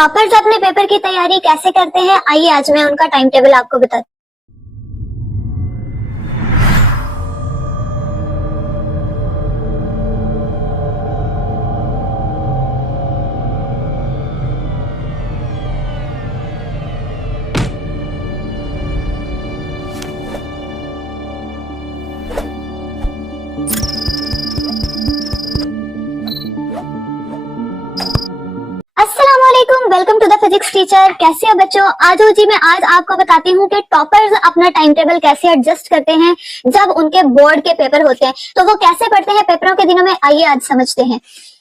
Toppers अपने paper की तैयारी कैसे करते हैं, आइए आज मैं उनका टाइम टेबल आपको बताती अस्सलामुअलैकुम, welcome to the physics teacher. कैसे हो बच्चों? आज जी मैं आज आपको बताती हूँ कि टॉपर्स अपना टाइम टेबल कैसे एडजस्ट करते हैं जब उनके बोर्ड के पेपर होते हैं। तो वो कैसे पढ़ते हैं पेपरों के दिनों में, आइए आज समझते हैं।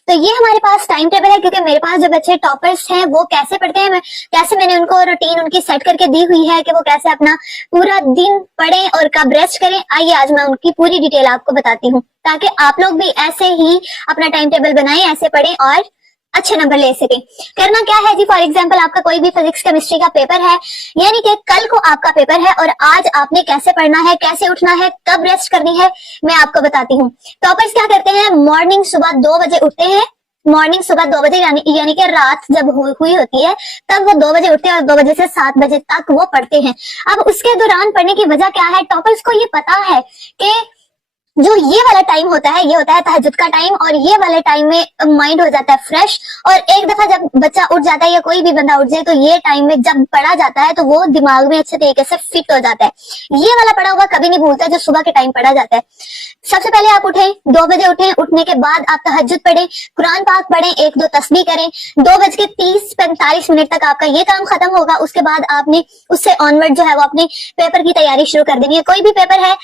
तो ये हमारे पास टाइम टेबल है, क्योंकि मेरे पास जो बच्चे टॉपर्स हैं वो कैसे पढ़ते हैं, कैसे मैंने उनको रूटीन उनकी सेट करके दी हुई है कि वो कैसे अपना पूरा दिन पढ़ें और कब रेस्ट करें। आइए आज मैं उनकी पूरी डिटेल आपको बताती हूँ, ताकि आप लोग भी ऐसे ही अपना टाइम टेबल बनाएं, ऐसे पढ़ें और अच्छे नंबर ले सके। करना क्या है जी, फॉर एग्जाम्पल आपका कोई भी फिजिक्स केमिस्ट्री का पेपर है, यानी कि कल को आपका पेपर है और आज आपने कैसे पढ़ना है, कैसे उठना है, कब रेस्ट करनी है, मैं आपको बताती हूँ। टॉपर्स क्या करते हैं, मॉर्निंग सुबह 2 बजे उठते हैं। मॉर्निंग सुबह 2 बजे यानी कि रात जब हुई होती है तब वो 2 बजे उठते हैं और 2 बजे से 7 बजे तक वो पढ़ते हैं। अब उसके दौरान पढ़ने की वजह क्या है, टॉपर्स को ये पता है कि जो ये वाला टाइम होता है, ये होता है तहज्जुद का टाइम, और ये वाले टाइम में माइंड हो जाता है फ्रेश। और एक दफा जब बच्चा उठ जाता है या कोई भी बंदा उठ जाए, तो ये टाइम में जब पढ़ा जाता है तो वो दिमाग में अच्छे तरीके से फिट हो जाता है। ये वाला पढ़ा हुआ कभी नहीं भूलता जो सुबह के टाइम पढ़ा जाता है। सबसे पहले आप उठें, 2 बजे उठें, उठने के बाद आप तहज्जुद पढ़ें, कुरान पाक पढ़ें, 1-2 तस्बीह करें। 2:30-45 तक आपका ये काम खत्म होगा। उसके बाद आपने उससे ऑनवर्ड जो है वो अपने पेपर की तैयारी शुरू कर देनी है। कोई भी पेपर है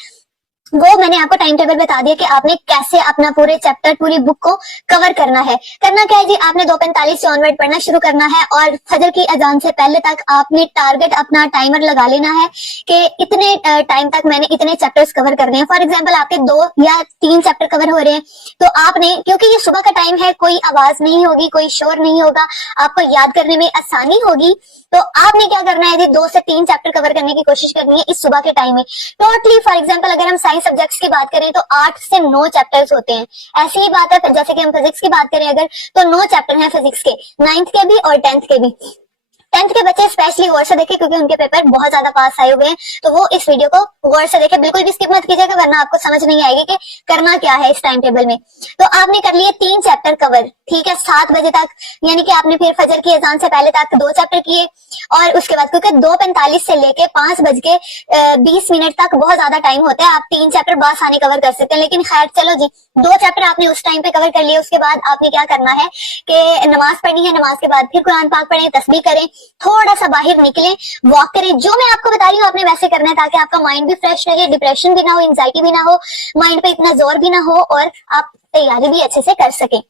वो मैंने आपको टाइम टेबल बता दिया कि आपने कैसे अपना पूरे चैप्टर, पूरी बुक को कवर करना है। करना क्या है जी, आपने 2:45 से ऑनवर्ड पढ़ना शुरू करना है और फजर की अजान से पहले तक आपने टारगेट, अपना टाइमर लगा लेना है कि इतने टाइम तक मैंने इतने चैप्टर्स कवर करने हैं। फॉर एग्जाम्पल आपके 2 या 3 चैप्टर कवर हो रहे हैं, तो आपने, क्योंकि ये सुबह का टाइम है, कोई आवाज नहीं होगी, कोई शोर नहीं होगा, आपको याद करने में आसानी होगी, तो आपने क्या करना है जी, 2 से 3 चैप्टर कवर करने की कोशिश करनी है इस सुबह के टाइम में। टोटली फॉर एग्जाम्पल अगर हम साइंस सब्जेक्ट्स की बात करें तो 8 से 9 चैप्टर्स होते हैं। ऐसी ही बात है जैसे कि हम फिजिक्स की बात करें अगर, तो 9 चैप्टर हैं फिजिक्स के, 9th के भी और 10th के भी। 10th के बच्चे स्पेशली गौर से देखें, क्योंकि उनके पेपर बहुत ज्यादा पास आए हुए हैं, तो वो इस वीडियो को गौर से देखें, बिल्कुल भी स्किप मत कीजिएगा, वरना आपको समझ नहीं आएगी कि करना क्या है इस टाइम टेबल में। तो आपने कर लिए 3 चैप्टर कवर, ठीक है, 7 बजे तक, यानी कि आपने फिर फजर की अजान से पहले तक 2 चैप्टर किए। और उसके बाद क्योंकि 2:45 से लेके 5:20 तक बहुत ज्यादा टाइम होता है, आप 3 चैप्टर बासानी कवर कर सकते हैं। लेकिन खैर चलो जी, 2 चैप्टर आपने उस टाइम पे कवर कर लिए। उसके बाद आपने क्या करना है कि नमाज पढ़नी है, नमाज के बाद फिर कुरान पाक पढ़ें, तस्बीह करें, थोड़ा सा बाहर निकलें, वॉक करें। जो मैं आपको बता रही हूँ आपने वैसे करना है, ताकि आपका माइंड भी फ्रेश रहे, डिप्रेशन भी ना हो, एंजाइटी भी ना हो, माइंड पे इतना जोर भी ना हो और आप तैयारी भी अच्छे से कर सकें।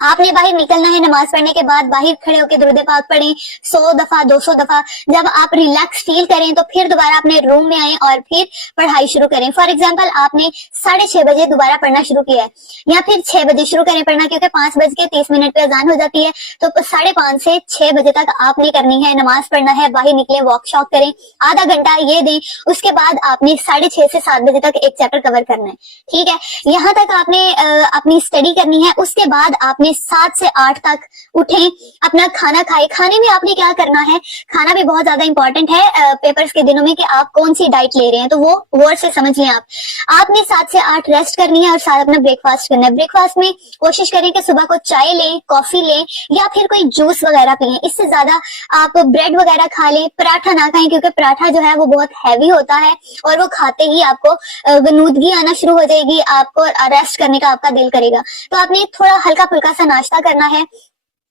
आपने बाहर निकलना है, नमाज पढ़ने के बाद बाहर खड़े होकर दुरूद पाक पढ़ें 100 दफा, 200 दफा। जब आप रिलैक्स फील करें तो फिर दोबारा अपने रूम में आए और फिर पढ़ाई शुरू करें। फॉर एग्जांपल आपने 6:30 बजे दोबारा पढ़ना शुरू किया है, या फिर 6 बजे शुरू करें पढ़ना, क्योंकि 5:30 पे अजान हो जाती है, तो 5:30 से 6 बजे तक आपने करनी है, नमाज पढ़ना है, बाहर निकले, वॉक शॉक करें, आधा घंटा ये दें। उसके बाद आपने 6:30 से 7 बजे तक एक चैप्टर कवर करना है, ठीक है। यहाँ तक आपने अपनी स्टडी करनी है। उसके बाद आपने 7 से 8 तक उठें, अपना खाना खाएं। खाने में आपने क्या करना है, खाना भी बहुत ज्यादा इंपॉर्टेंट है पेपर्स के दिनों में कि आप कौन सी डाइट ले रहे हैं, तो वो वर्ड से समझ लें आप। आपने 7 से 8 रेस्ट करनी है और साथ अपना ब्रेकफास्ट करना है। ब्रेकफास्ट में कोशिश करें कि सुबह को चाय लें, कॉफी लें या फिर कोई जूस वगैरह पिए। इससे ज्यादा आप ब्रेड वगैरह खा लें, पराठा ना खाएं, क्योंकि पराठा जो है वो बहुत हैवी होता है और वो खाते ही आपको गनूदगी आना शुरू हो जाएगी, आपको रेस्ट करने का आपका दिल करेगा। तो आपने थोड़ा हल्का फुल्का नाश्ता करना है,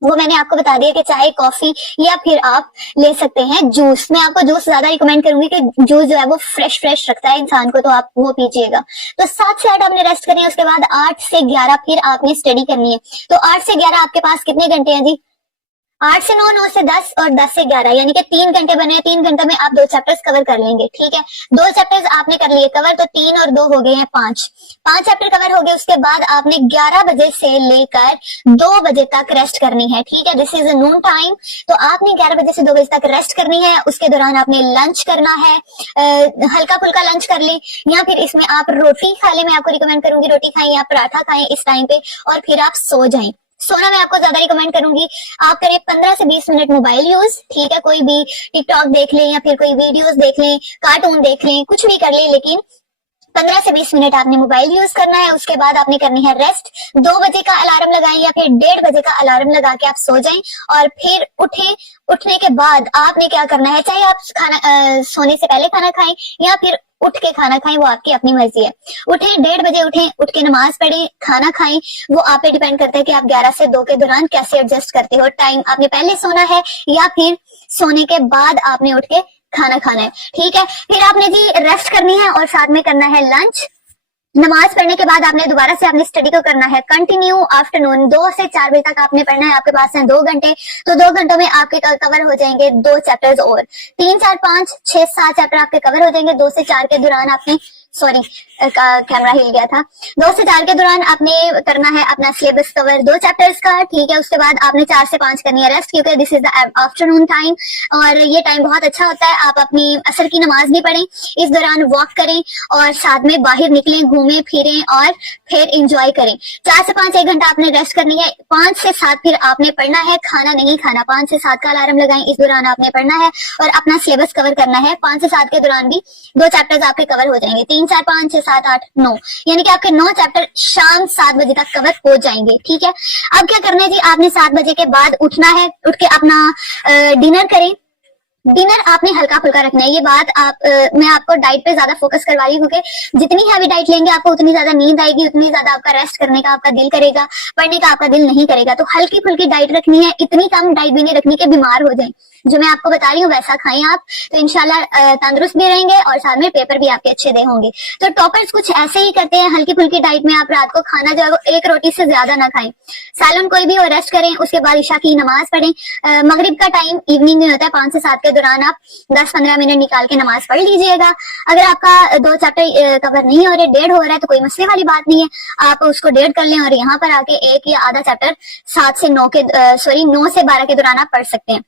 वो मैंने आपको बता दिया कि चाय, कॉफी या फिर आप ले सकते हैं जूस। मैं आपको जूस ज्यादा रिकमेंड करूंगी कि जूस जो है वो फ्रेश रखता है इंसान को, तो आप वो पीजिएगा। तो 7 से 8 आपने रेस्ट करनी है। उसके बाद 8 से 11 फिर आपने स्टडी करनी है। तो 8 से 11 आपके पास कितने घंटे हैं जी? 8 से 9, 9 से 10 और 10 से 11, यानी कि 3 घंटे बने। 3 घंटे में आप 2 चैप्टर्स कवर कर लेंगे, ठीक है। 2 चैप्टर्स आपने कर लिए कवर, तो 3 और 2 हो गए हैं 5 चैप्टर कवर हो गए। उसके बाद आपने 11 बजे से लेकर 2 बजे तक रेस्ट करनी है, ठीक है। This is a Noon time. तो आपने 11 बजे से 2 बजे तक रेस्ट करनी है। उसके दौरान आपने लंच करना है, हल्का फुल्का लंच कर ले, या फिर इसमें आप रोटी खा ले। मैं आपको रिकमेंड करूंगी रोटी खाएं या पराठा खाएं इस टाइम पे, और फिर आप सो जाएं। सोना मैं आपको ज्यादा रिकमेंड करूंगी आप करें 15 से 20 मिनट मोबाइल यूज, ठीक है, कोई भी टिकटॉक देख लें या फिर कोई वीडियोस देख लें, कार्टून देख लें, कुछ भी कर लें, लेकिन 15 से 20 मिनट आपने मोबाइल यूज करना है। उसके बाद आपने करनी है रेस्ट। 2 बजे का अलार्म लगाएं या फिर 1:30 बजे का अलार्म लगा के आप सो जाएं और फिर उठें। उठने के बाद आपने क्या करना है, चाहे आप खाना सोने से पहले खाना खाएं या फिर उठ के खाना खाएं, वो आपकी अपनी मर्जी है। उठें, 1:30 बजे उठें, उठ के नमाज पढ़ें, खाना खाएं। वो आप पे डिपेंड करता है कि आप 11 से 2 के दौरान कैसे एडजस्ट करते हो टाइम। आपने पहले सोना है या फिर सोने के बाद आपने उठ के खाना खाना है, ठीक है। फिर आपने जी रेस्ट करनी है और साथ में करना है लंच। नमाज पढ़ने के बाद आपने दोबारा से अपनी स्टडी को करना है कंटिन्यू। आफ्टरनून 2 से 4 बजे तक आपने पढ़ना है। आपके पास है 2 घंटे, तो 2 घंटों में आपके कवर हो जाएंगे 2 चैप्टर्स और 3, 4, 5, 6, 7 चैप्टर आपके कवर हो जाएंगे। 2 से 4 के दौरान आपने कैमरा हिल गया था। 2 से 4 के दौरान आपने करना है अपना सिलेबस कवर 2 चैप्टर्स का, ठीक है। उसके बाद आपने 4 से 5 करनी है रेस्ट, क्योंकि this is the afternoon time और ये टाइम बहुत अच्छा होता है। आप अपनी असर की नमाज भी पढ़ें, इस दौरान वॉक करें और साथ में बाहर निकलें, घूमें फिरें और फिर इंजॉय करें। 4 से 5 1 घंटा आपने रेस्ट करनी है। 5 से 7 फिर आपने पढ़ना है, खाना नहीं खाना। 5 से 7 का अलार्म लगाएं, इस दौरान आपने पढ़ना है और अपना सिलेबस कवर करना है। 5 से 7 के दौरान भी 2 चैप्टर्स आपके कवर हो जाएंगे। 3, 4, 5, 6, 7, 8, 9, यानी कि आपके 9 चैप्टर शाम 7 बजे तक कवर हो जाएंगे, ठीक है। अब क्या करना है जी, आपने 7 बजे के बाद उठना है। उठ के अपना डिनर करें। डिनर आपने हल्का फुल्का रखना है। ये बात मैं आपको डाइट पे ज्यादा फोकस करवा रही हूँ, क्योंकि जितनी हैवी डाइट लेंगे आपको उतनी ज्यादा नींद आएगी, उतनी ज्यादा आपका रेस्ट करने का आपका दिल करेगा, पढ़ने का आपका दिल नहीं करेगा। तो हल्की फुल्की डाइट रखनी है, इतनी कम डाइट भी नहीं रखनी कि बीमार हो जाए। जो मैं आपको बता रही हूँ वैसा खाएं आप, तो इंशाल्लाह तंदुरुस्त भी रहेंगे और साथ में पेपर भी आपके अच्छे दे होंगे। तो टॉपर्स कुछ ऐसे ही करते हैं, हल्की फुल्की डाइट में आप रात को खाना जो है वो 1 रोटी से ज्यादा ना खाएं। सालन कोई भी हो, रेस्ट करें, उसके बाद ईशा की नमाज पढ़ें। मगरिब का टाइम इवनिंग में होता है, 5 से 7 के दौरान आप 10-15 मिनट निकाल के नमाज पढ़ लीजिएगा। अगर आपका 2 चैप्टर कवर नहीं हो रहे, 1.5 हो रहा है, तो कोई मसले वाली बात नहीं है, आप उसको 1.5 कर लें और यहाँ पर आके 1 या आधा चैप्टर 9 से 12 के दौरान आप पढ़ सकते हैं।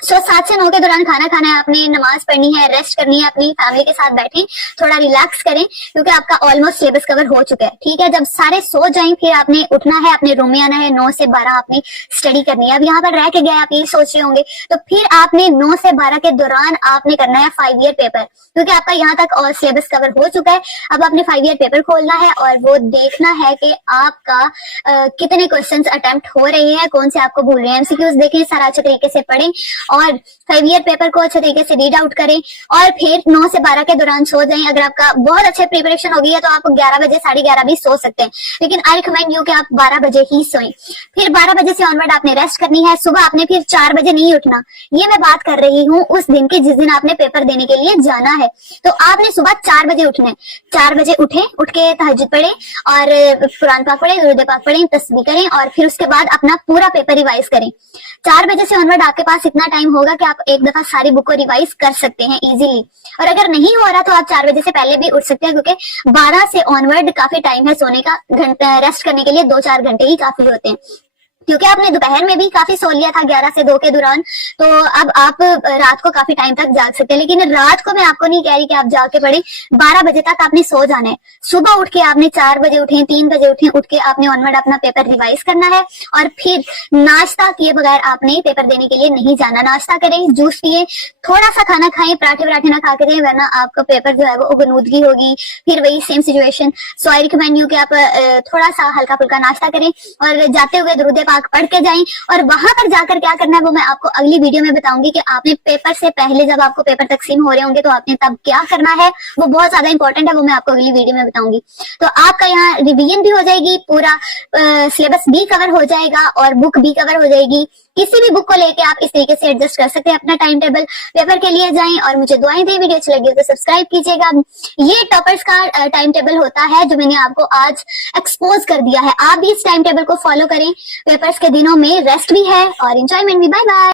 7 से 9 के दौरान खाना खाना है, आपने नमाज पढ़नी है, रेस्ट करनी है, अपनी फैमिली के साथ बैठें, थोड़ा रिलैक्स करें, क्योंकि आपका ऑलमोस्ट सिलेबस कवर हो चुका है, ठीक है। जब सारे सो जाएं फिर आपने उठना है, अपने रूम में आना है। 9 से 12 आपने स्टडी करनी है। अब यहाँ पर रह के गए आप यही सोच रहे होंगे, तो फिर आपने 9 से 12 के दौरान आपने करना है 5 ईयर पेपर, क्योंकि आपका यहाँ तक और सिलेबस कवर हो चुका है। अब आपने 5 ईयर पेपर खोलना है और वो देखना है कि आपका कितने क्वेश्चन अटेम्प्ट हो रहे हैं, कौन से आपको भूल रहे हैं। एमसीक्यूज देखें, सारा अच्छे तरीके से पढ़ें और 5 ईयर पेपर को अच्छे तरीके से रीड आउट करें और फिर 9 से 12 के दौरान सो जाएं। अगर आपका बहुत अच्छे प्रिपरेशन हो गई है तो आप 11 बजे 11:30 भी सो सकते हैं, लेकिन आई रिकमेंड यू कि आप 12 बजे ही सोएं। फिर 12 बजे से ऑनवर्ड आपने रेस्ट करनी है। सुबह आपने फिर 4 बजे नहीं उठना। ये मैं बात कर रही हूँ उस दिन की जिस दिन आपने पेपर देने के लिए जाना है। तो आपने सुबह 4 बजे उठना है। 4 बजे उठें, उठ के तहज्जुद पढ़ें और कुरान पाक पढ़ें, दुरूद पाक पढ़ें, तस्बीह करें और फिर उसके बाद अपना पूरा पेपर रिवाइज करें। 4 बजे से ऑनवर्ड आपके पास इतना टाइम होगा कि आप एक दफा सारी बुक को रिवाइज कर सकते हैं इजीली। और अगर नहीं हो रहा तो आप 4 बजे से पहले भी उठ सकते हैं, क्योंकि 12 से ऑनवर्ड काफी टाइम है सोने का। घंटा रेस्ट करने के लिए 2-4 घंटे ही काफी होते हैं, क्योंकि आपने दोपहर में भी काफी सो लिया था 11 से 2 के दौरान, तो अब आप रात को काफी टाइम तक जाग सकते हैं। लेकिन रात को मैं आपको नहीं कह रही कि आप जाग के पढ़ें, 12 बजे तक आपने सो जाना है। सुबह उठ के आपने 4 बजे उठे, 3 बजे उठे, उठ के आपने ऑनवर्ड अपना पेपर रिवाइज करना है और फिर नाश्ता किए बगैर आपने पेपर देने के लिए नहीं जाना। नाश्ता करें, जूस पिए, थोड़ा सा खाना खाएं, पराठे ना खा के दें, वरना आपका पेपर जो है वो गनूदगी होगी, फिर वही same situation. So I recommend you कि आप थोड़ा सा हल्का फुल्का नाश्ता करें और जाते हुए दुरूद पाक पढ़ के जाएं। और वहां पर जाकर क्या करना है वो मैं आपको अगली वीडियो में बताऊंगी कि आपने पेपर से पहले, जब आपको पेपर तकसीम हो रहे होंगे, तो आपने तब क्या करना है। वो बहुत ज्यादा इंपॉर्टेंट है, वो मैं आपको अगली वीडियो में बताऊंगी। तो आपका यहाँ रिवीजन भी हो जाएगी, पूरा सिलेबस भी कवर हो जाएगा और बुक भी कवर हो जाएगी। किसी भी बुक को लेके आप इस तरीके से एडजस्ट कर सकते हैं। अपना टाइम टेबल पेपर के लिए जाएं और मुझे दुआएं दें। वीडियो अच्छी लगी तो सब्सक्राइब कीजिएगा। ये टॉपर्स का टाइम टेबल होता है जो मैंने आपको आज एक्सपोज कर दिया है। आप भी इस टाइम टेबल को फॉलो करें। पेपर्स के दिनों में रेस्ट भी है और एंजॉयमेंट भी। Bye bye.